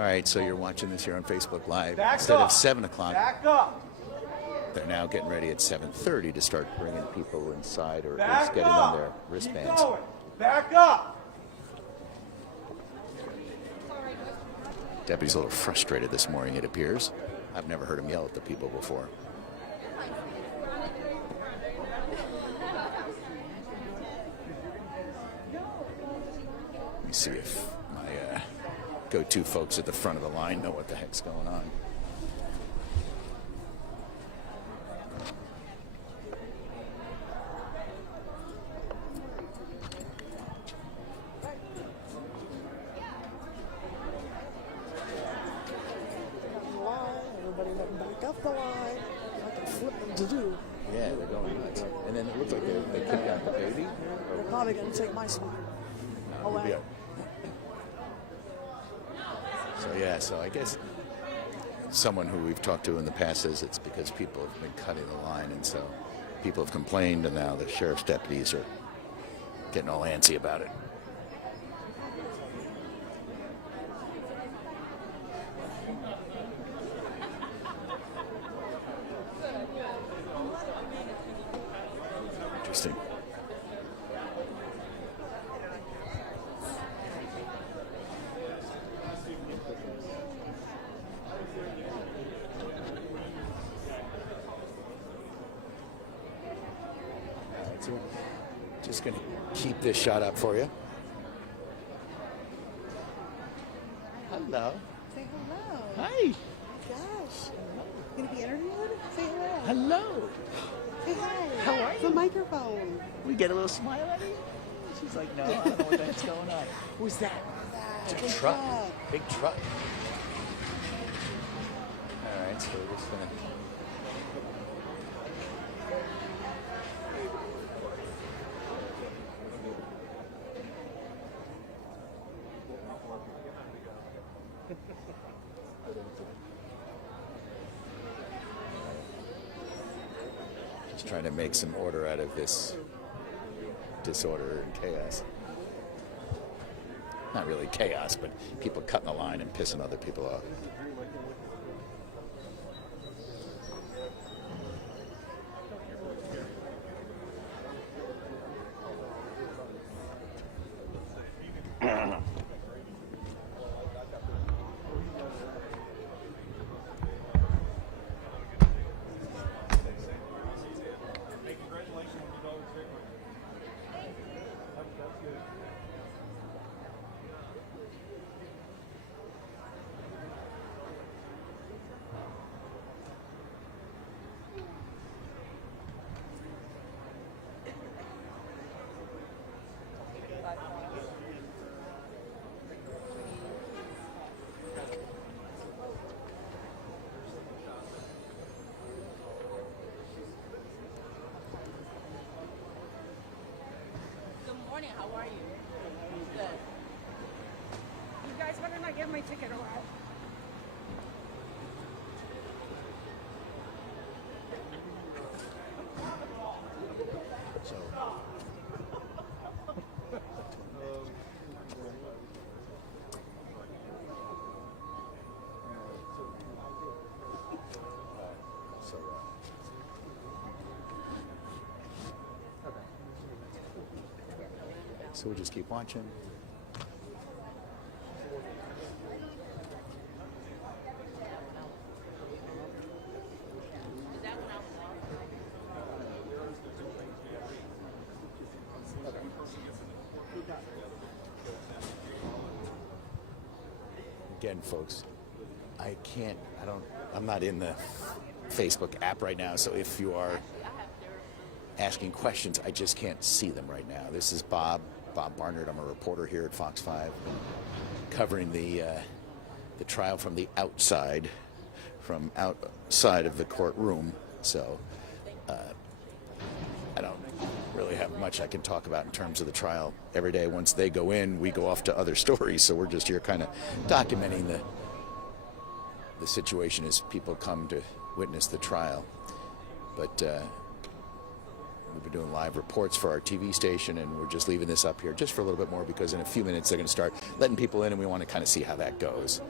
All right, so you're watching this here on Facebook Live. Back Instead up. of 7 o'clock, Back up. they're now getting ready at 7:30 to start bringing people inside or at Back least getting up. on their Keep wristbands. going. Back up. Deputy's a little frustrated this morning, it appears. I've never heard him yell at the people before. Let me see if my go-to folks at the front of the line know what the heck's going on. Everybody letting back up the line. I can flip them to do. Yeah, they're going nuts. And then it looks like they kicked out the baby. They're probably going to take my spot. We'll be up. So I guess someone who we've talked to in the past says it's because people have been cutting the line, and so people have complained, and now the sheriff's deputies are getting all antsy about it. Interesting. So just going to keep this shot up for you. Hello. Say hello. Hi. Gosh. Gonna be interviewed? Say hello. Hello. Say hi. How are The microphone. We get a little smile out of you? She's like, no, I don't know what the heck's going on. Who's that? It's a Big truck. truck. Big truck. All right, so we're just going to... Just trying to make some order out of this disorder and chaos. Not really chaos, but people cutting the line and pissing other people off. Good morning. How are you? Good. You guys better not get my ticket away. So we'll just keep watching. Again, folks, I'm not in the Facebook app right now, so if you are asking questions, I just can't see them right now. This is Bob Barnard. I'm a reporter here at Fox 5, covering the trial from the outside, from outside of the courtroom. So I don't really have much I can talk about in terms of the trial. Every day, once they go in, we go off to other stories. So we're just here kind of documenting the situation as people come to witness the trial. But we've been doing live reports for our TV station, and we're just leaving this up here just for a little bit more because in a few minutes they're going to start letting people in, and we want to kind of see how that goes.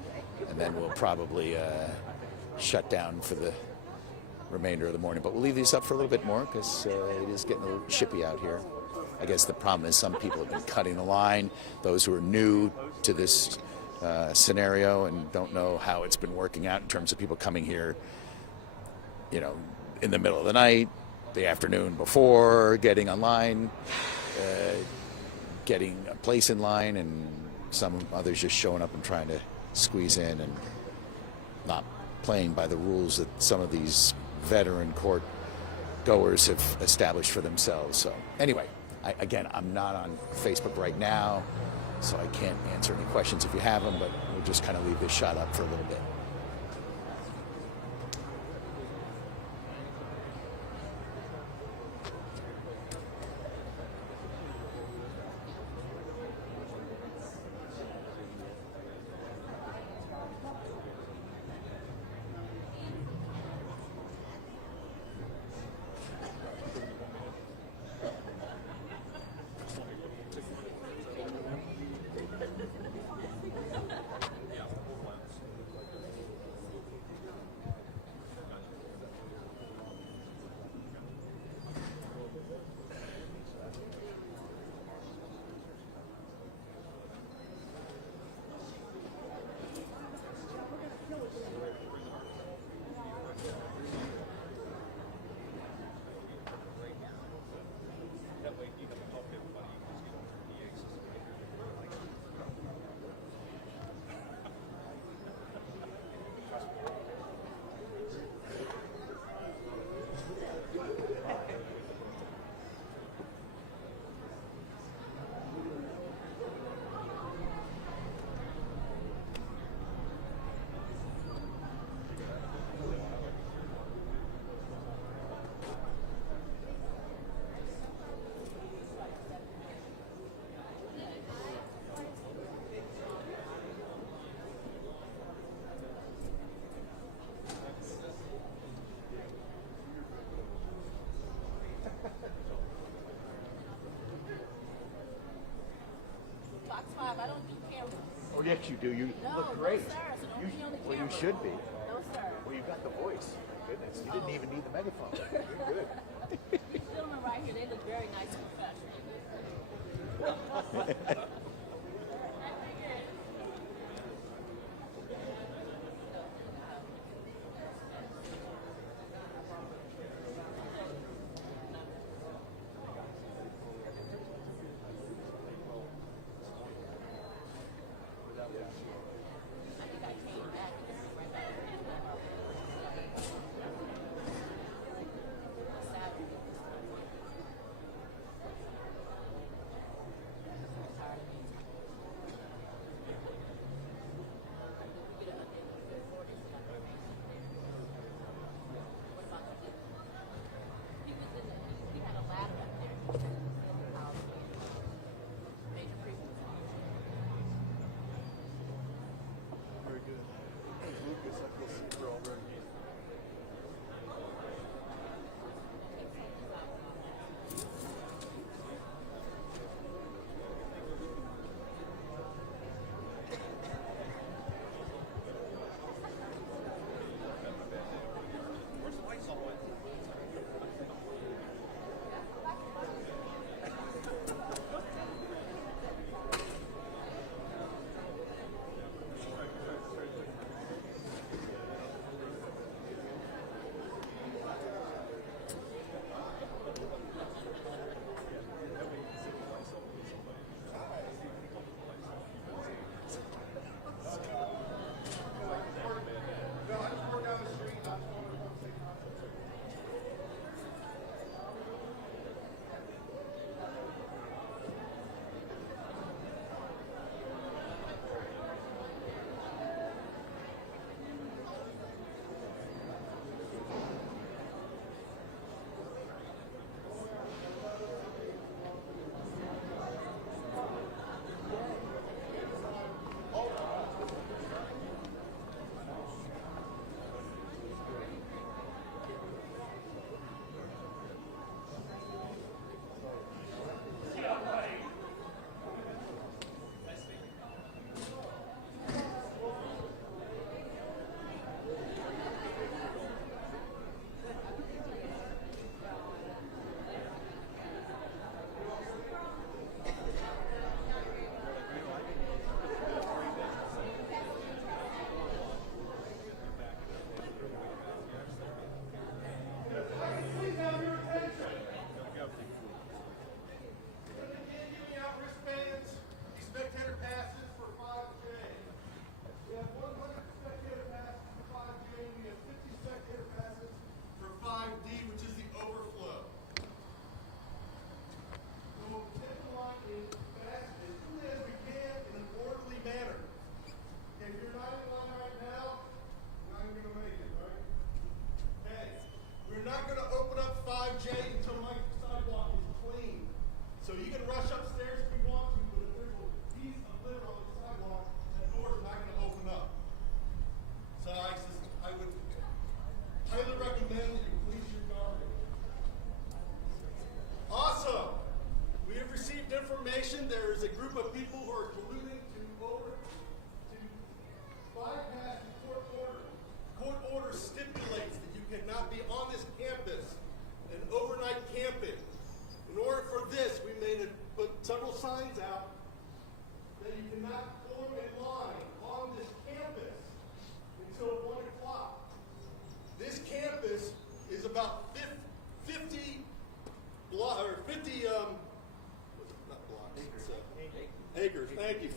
and then we'll probably shut down for the remainder of the morning. But we'll leave these up for a little bit more because it is getting a little chippy out here. I guess the problem is some people have been cutting the line, those who are new to this scenario and don't know how it's been working out in terms of people coming here, you know, in the middle of the night, the afternoon before, getting online, getting a place in line, and some others just showing up and trying to squeeze in and not playing by the rules that some of these veteran court goers have established for themselves. So anyway, I'm not on Facebook right now, so I can't answer any questions if you have them, but we'll just kind of leave this shot up for a little bit. I don't do cameras. Oh, yes, you do. You No, look great. No, sir. So don't be on the Well, you camera. should be. No, sir. Well, you got the voice. Goodness, you didn't even need the megaphone. You're good. These gentlemen right here, they look very nice and professional.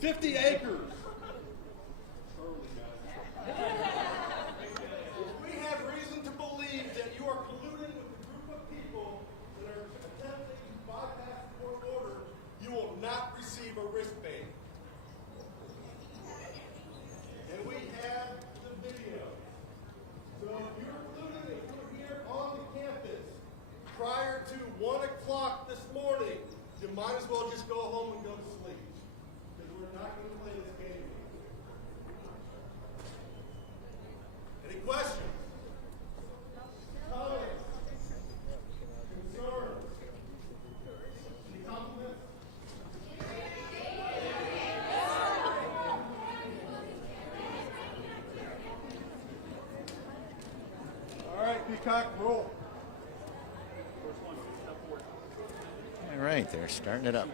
50 acres. If we have reason to believe that you are colluding with a group of people that are attempting to bypass the court order, you will not receive a wristband. And we have the video. So if you're colluding and you're here on the campus prior to 1 o'clock this morning, you might as well just go home and go to sleep. Because we're not going to play this game anymore. Any questions? Comments? Concerns? Any compliments? All right, Peacock, roll. All right, they're starting it up.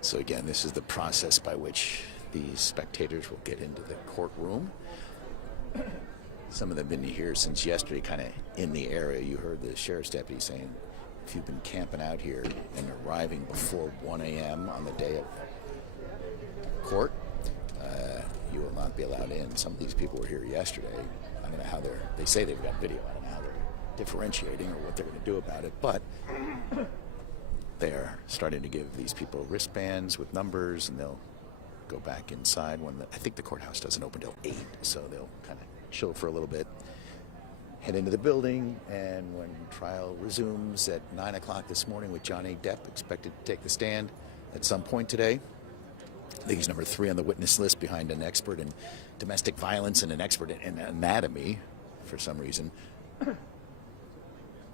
So again, this is the process by which these spectators will get into the courtroom. Some of them have been here since yesterday, kind of in the area. You heard the sheriff's deputy saying, if you've been camping out here and arriving before 1 a.m. on the day of court, you will not be allowed in. Some of these people were here yesterday. I don't know how they say they've got video. I don't know how they're differentiating or what they're going to do about it, but they're starting to give these people wristbands with numbers, and they'll go back inside when I think the courthouse doesn't open till 8, so they'll kind of chill for a little bit, head into the building, and when trial resumes at 9 o'clock this morning with Johnny Depp expected to take the stand at some point today. I think he's number 3 on the witness list behind an expert in domestic violence and an expert in anatomy for some reason.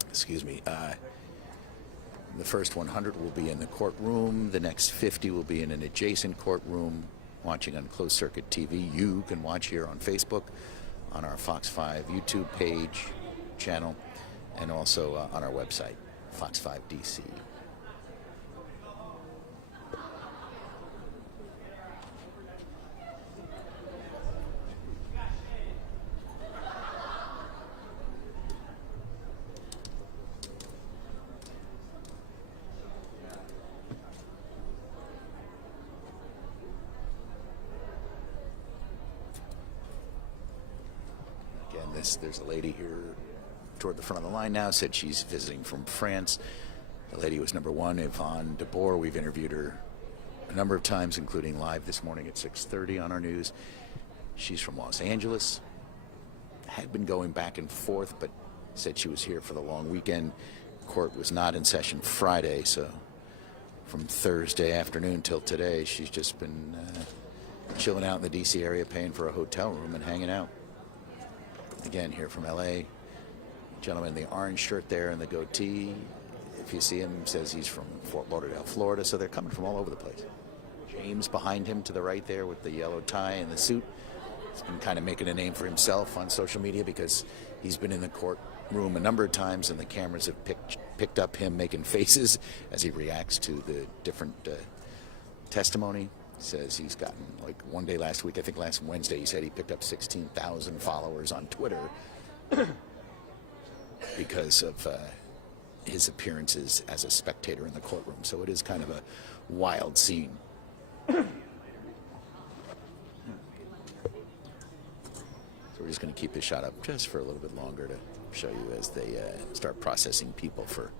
Excuse me. The first 100 will be in the courtroom. The next 50 will be in an adjacent courtroom watching on closed circuit TV. You can watch here on Facebook, on our Fox 5 YouTube page, channel, and also on our website, Fox 5 DC. There's a lady here toward the front of the line now, said she's visiting from France. The lady was number 1, Yvonne DeBoer. We've interviewed her a number of times, including live this morning at 6:30 on our news. She's from Los Angeles, had been going back and forth, but said she was here for the long weekend. Court was not in session Friday, so from Thursday afternoon till today, she's just been chilling out in the D.C. area, paying for a hotel room and hanging out. Again, here from L.A. Gentleman in the orange shirt there and the goatee, if you see him, says he's from Fort Lauderdale, Florida. So they're coming from all over the place. James behind him to the right there with the yellow tie and the suit. He's been kind of making a name for himself on social media because he's been in the courtroom a number of times and the cameras have picked up him making faces as he reacts to the different testimony. He says he's gotten, like one day last week, I think last Wednesday, he said he picked up 16,000 followers on Twitter because of his appearances as a spectator in the courtroom. So it is kind of a wild scene. So we're just going to keep this shot up just for a little bit longer to show you as they start processing people for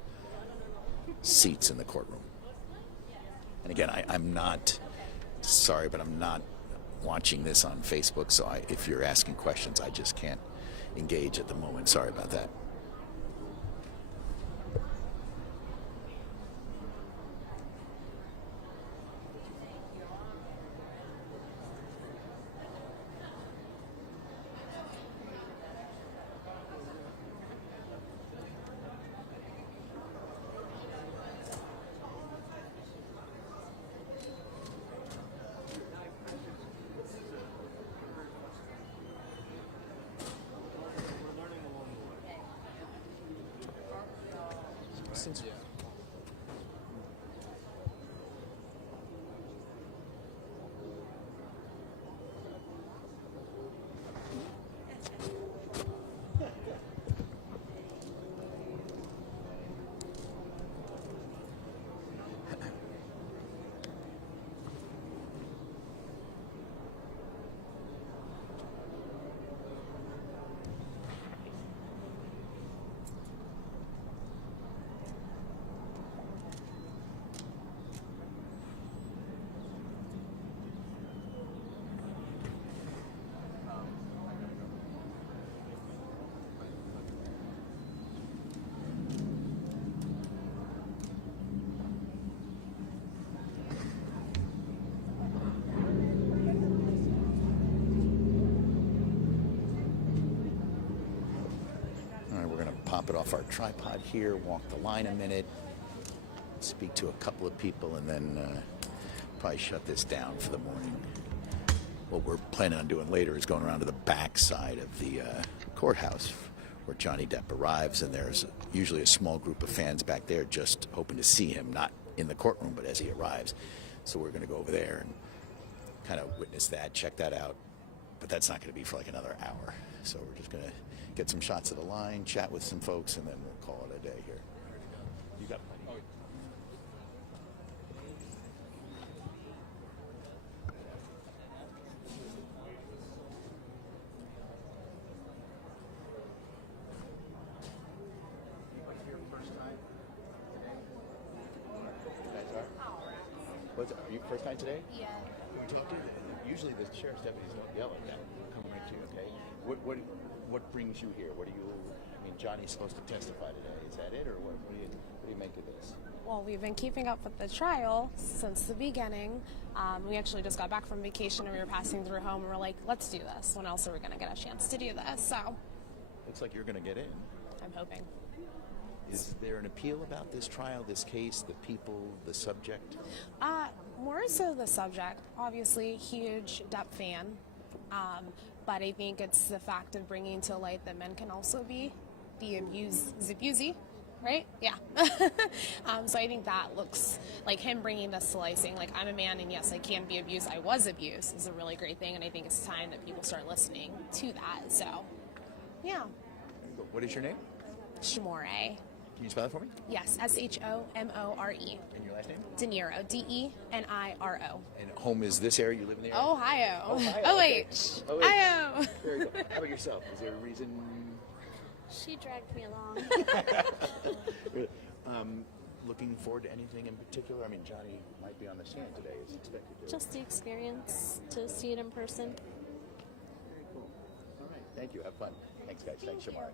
seats in the courtroom. And again, I'm not sorry, but I'm not watching this on Facebook, so if you're asking questions, I just can't engage at the moment. Sorry about that. Pop it off our tripod here, walk the line a minute, speak to a couple of people, and then probably shut this down for the morning. What we're planning on doing later is going around to the back side of the courthouse where Johnny Depp arrives, and there's usually a small group of fans back there just hoping to see him, not in the courtroom, but as he arrives. So we're going to go over there and kind of witness that, check that out. But that's not going to be for like another hour. So we're just going to get some shots of the line, chat with some folks, and then we'll call it a day here. You got plenty. What's are you first time today? Yeah. Can we talk to you? Usually the sheriff's deputies don't yell at that. Come right to you, okay? What brings you here? What do you? I mean, Johnny's supposed to testify today. Is that it, or what? What do you make of this? Well, we've been keeping up with the trial since the beginning. We actually just got back from vacation and we were passing through home and we're like, let's do this. When else are we going to get a chance to do this? So. Looks like you're going to get in. I'm hoping. Is there an appeal about this trial, this case, the people, the subject? More so the subject. Obviously, huge Depp fan. But I think it's the fact of bringing to light that men can also be abusey, right? Yeah. So I think that looks like him bringing this to light, saying, like, I'm a man and yes, I can be abused. I was abused is a really great thing. And I think it's time that people start listening to that. So, yeah. What is your name? Shmore. Can you spell it for me? Yes, Shomore. And your last name? De Niro, Deniro. And home is this area? You live in the area? Ohio. Ohio. O-H. Okay. Ohio. Very cool. How about yourself? Is there a reason? She dragged me along. Looking forward to anything in particular? I mean, Johnny might be on the stand today. Is he expected to? Just the experience to see it in person. Very cool. All right. Thank you. Have fun. Thanks, guys. Thanks, Shamari.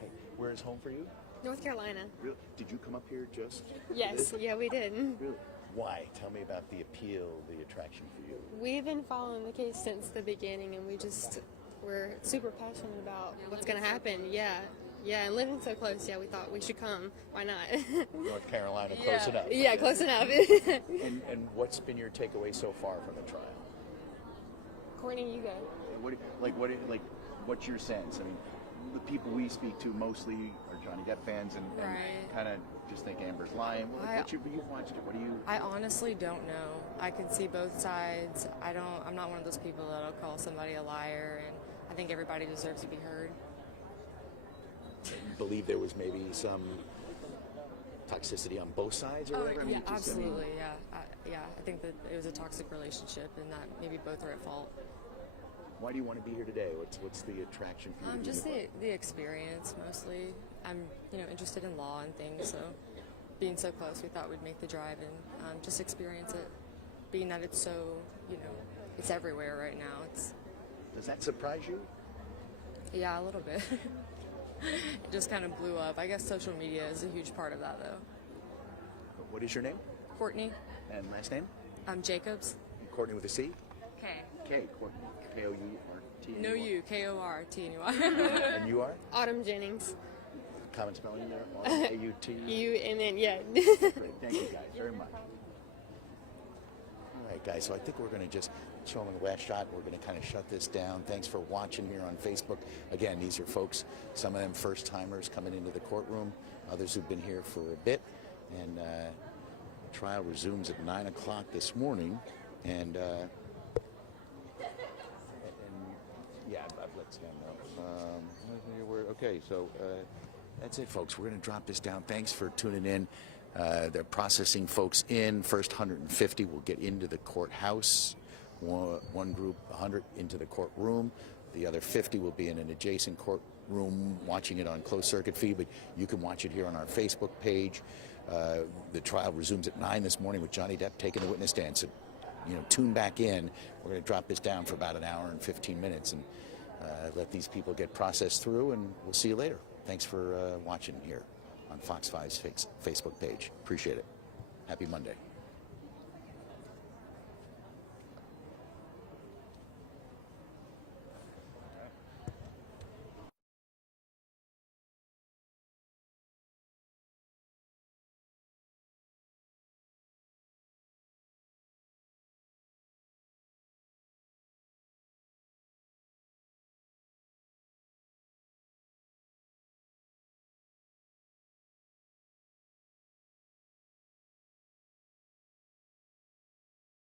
Hey, where is home for you? North Carolina. Really? Did you come up here just? Yes, yeah, we did. Really? Why? Tell me about the appeal, the attraction for you. We've been following the case since the beginning, and we're super passionate about what's going to happen. Yeah, Yeah, and living so close, yeah, we thought we should come. Why not? North Carolina, close enough. Yeah, close enough. And what's been your takeaway so far from the trial? Courtney, you go. What's your sense? I mean, the people we speak to mostly are Johnny Depp fans and kind of just think Amber's lying. You've watched it. What do you? I honestly don't know. I can see both sides. I'm not one of those people that'll call somebody a liar, and I think everybody deserves to be heard. You believe there was maybe some toxicity on both sides, or whatever? Yeah, absolutely. I think that it was a toxic relationship, and that maybe both are at fault. Why do you want to be here today? What's the attraction for you? Just the experience mostly. I'm interested in law and things, so being so close, we thought we'd make the drive and just experience it. Being that it's so it's everywhere right now. Does that surprise you? Yeah, a little bit. It just kind of blew up. I guess social media is a huge part of that, though. What is your name? Courtney. And last name? Jacobs. Courtney with a C? K. K. Courtney. K-O-U-R-T. No U. K-O-R-T-N-U-R. And you are? Autumn Jennings. Common spelling there? A-U-T? U-N-N, yeah. Great. Thank you guys very much. All right, guys, so I think we're going to just show them the last shot. We're going to kind of shut this down. Thanks for watching here on Facebook. Again, these are folks, some of them first-timers coming into the courtroom, others who've been here for a bit. And the trial resumes at 9 o'clock this morning. And yeah, I've let Sam know. Okay, so that's it, folks. We're going to drop this down. Thanks for tuning in. They're processing folks in. First 150 will get into the courthouse. One group, 100, into the courtroom. The other 50 will be in an adjacent courtroom watching it on closed circuit feed, but you can watch it here on our Facebook page. The trial resumes at 9 this morning with Johnny Depp taking the witness stand. So, tune back in. We're going to drop this down for about an hour and 15 minutes and let these people get processed through, and we'll see you later. Thanks for watching here on Fox 5's Facebook page. Appreciate it. Happy Monday.